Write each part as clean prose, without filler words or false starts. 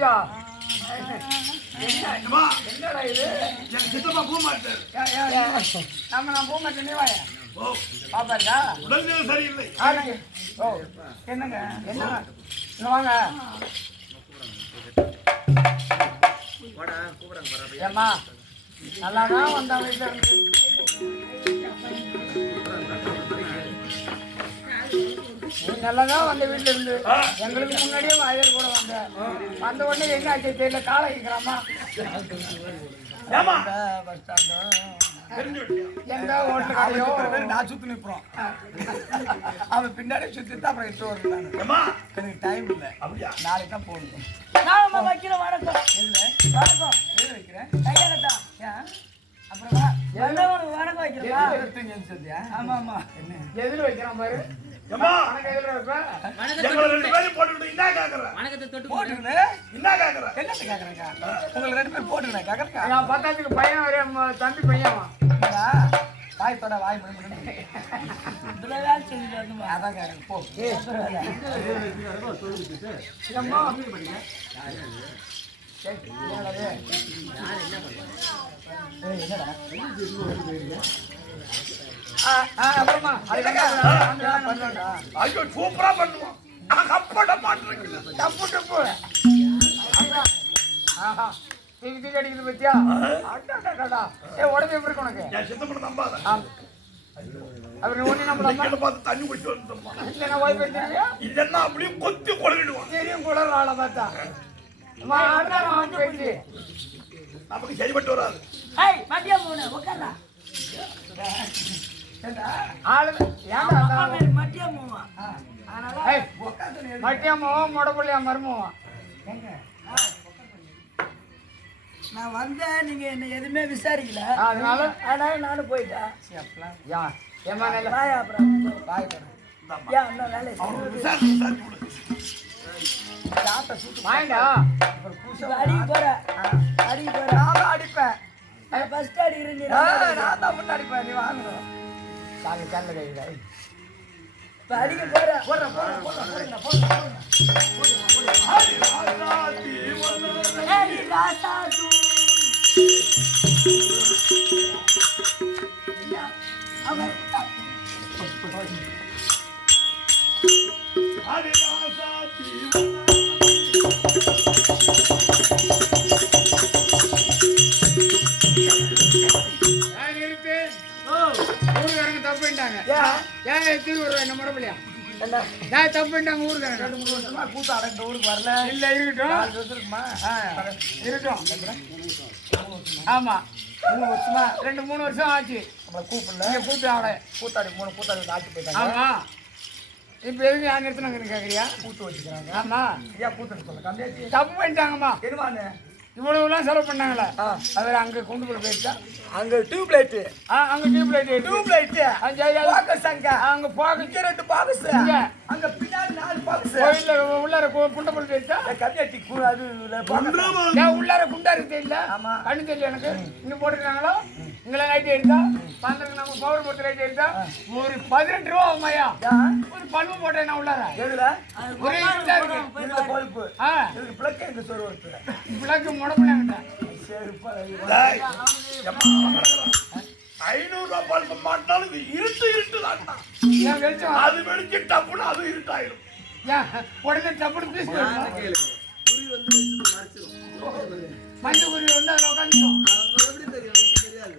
ஐயா என்னடா இது? சித்தப்பா போக மாட்டாரு. நான் போக மாட்டேன். நீ வாயா பாப்பா இருக்கா? உடல்நிலை சரியில்லை. ஓ என்னங்க என்ன வாங்க. ஏம்மா நல்லாதான் வந்தா வீட்டுல இருந்து. நீ நல்லாதான் வந்த வீட்டுல இருந்து. எங்களுக்கு முன்னாடியே வாயர் கூட வந்த உடனே என்ன ஆச்சு தெரியல. காலை வைக்கிறாமா பஸ் ஸ்டாண்டு எங்க ஓட்டு காலையோ நான் சுத்தி நிற்போம். அவன் பின்னாடி சுத்தி அப்புறம் இட்டு வருவேன். எனக்கு டைம் இல்லை. நாளைக்கு தான் போகணும். நான் வைக்கிறேன். வணக்கம் இல்லை வணக்கம் எது வைக்கிறேன் கையாலட்டா. அப்புறமா வணக்கம் வைக்கிறேன். ஆமா ஆமா என்ன எதில் வைக்கிறான் பாரு. பத்தாத்துக்கு பையன் தம்பி பையன் வாய்ப்பட வாய் அதான் போ. அப்புறமா ஐயோ சூப்பரா பண்ணுவோம். கப்பட மாட்டேன் தப்பு தப்பு அடிக்குது பத்தியா? உடம்பு எப்படி இருக்கு உனக்கு? என் சித்தப்பட நம்பாத. அவர் ஒண்ணு நம்ம பார்த்து தண்ணி குடிச்சு வந்துட்டோம்மா. இல்லைன்னா ஓய்வு எடுத்துருவியா? இல்லைன்னா அப்படியே கொத்தி கொள்ளிடுவான். தெரியும் குளர் ஆளை பார்த்தா நமக்கு சரிபட்டு வராது. மதியம் முடப்பள்ளியா மருமவா நான் வந்தேன். நீங்க என்ன எதுவுமே விசாரிக்கல. அதனால நானும் போயிட்டேன். அடிப்பேன் ஃபர்ஸ்ட் அடிக்கிறேன். நான் தான் முன்னாடி அடிப்பேன். நீ வாங்கணும் சாமி கல்ல கையில அடிக்க போறேன். தப்புட்டாங்க ஊருக்காரங்க. 2-3 வருஷமா கூத்து அடக்க ஊருக்கு வரல. இல்ல இருக்கட்டும் ஆமா 3 வருஷமா 2-3 வருஷம் ஆச்சு. கூப்பிடல கூத்து ஆட கூத்தாடி 3 கூத்தாடி ஆச்சு போயிட்டாங்க. ஆமா இப்ப எதுக்கு யார் நிறுத்தினாங்க கேக்குறியா? கூத்து வச்சுக்கிறாங்க. ஆமா ஐயா கூத்துன்னு சொல்ல கம்மியாச்சு. தப்பு பண்ணிட்டாங்கம்மா. எதுவானு இவ்வளவுலாம் செலவு பண்ணாங்களே அவர் அங்க கொண்டு போய் போயிட்டா. அங்க டியூப் லைட் அங்க டியூப் லைட் அங்க பாக்ஸ் 2 பாக்ஸ் அங்க பின்னாடி 4 பாக்ஸ் கோயில்ல உள்ளார புண்டை போட்டு போயிட்டா. கம்மியாச்சு அது உள்ளார குண்டா இருக்கு தெரியல. கண்ணு தெரியல எனக்கு. இன்னும் போட்டுருக்காங்களோ இங்களை லைட் எடுத்தா பந்தருக்கு நம்ம பவர் போட்டு லைட் எடுத்தா ஒரு 18 ரூபா ஆகுமாயா. ஒரு பல்பு போட்டேன் நான் உள்ளார ஒரே பல்பு பிளக்கு எங்க சொரு பிளக்கு முடப்பினாங்க. 500 ரூபாய் பல்பு மாட்டாலும் இருட்டு தான். அது வெடிச்சு டப்புன்னு அது இருட்டாயிடும். உடனே டப்புன்னு பீஸ் மஞ்சள் குறி வந்து அதில் உட்காந்துடும். எப்படி தெரியும்? தெரியாது.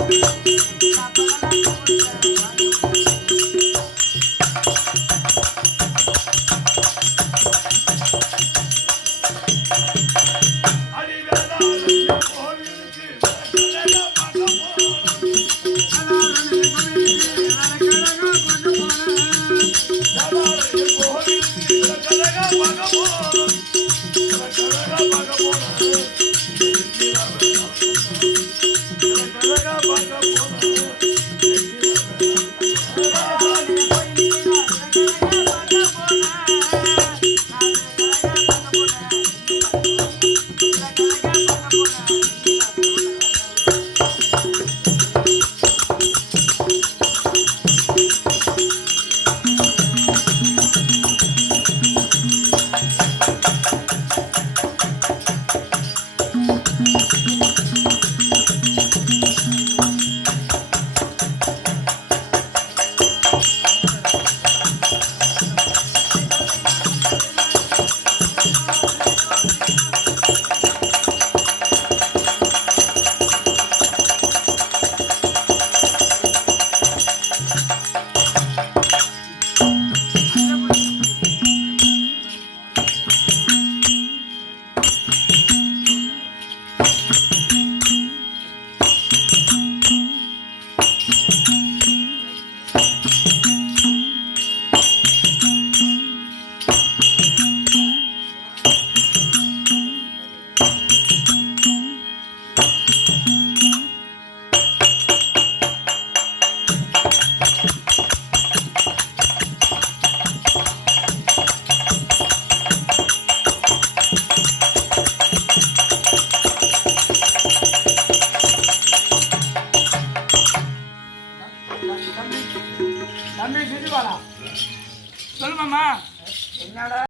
ஆ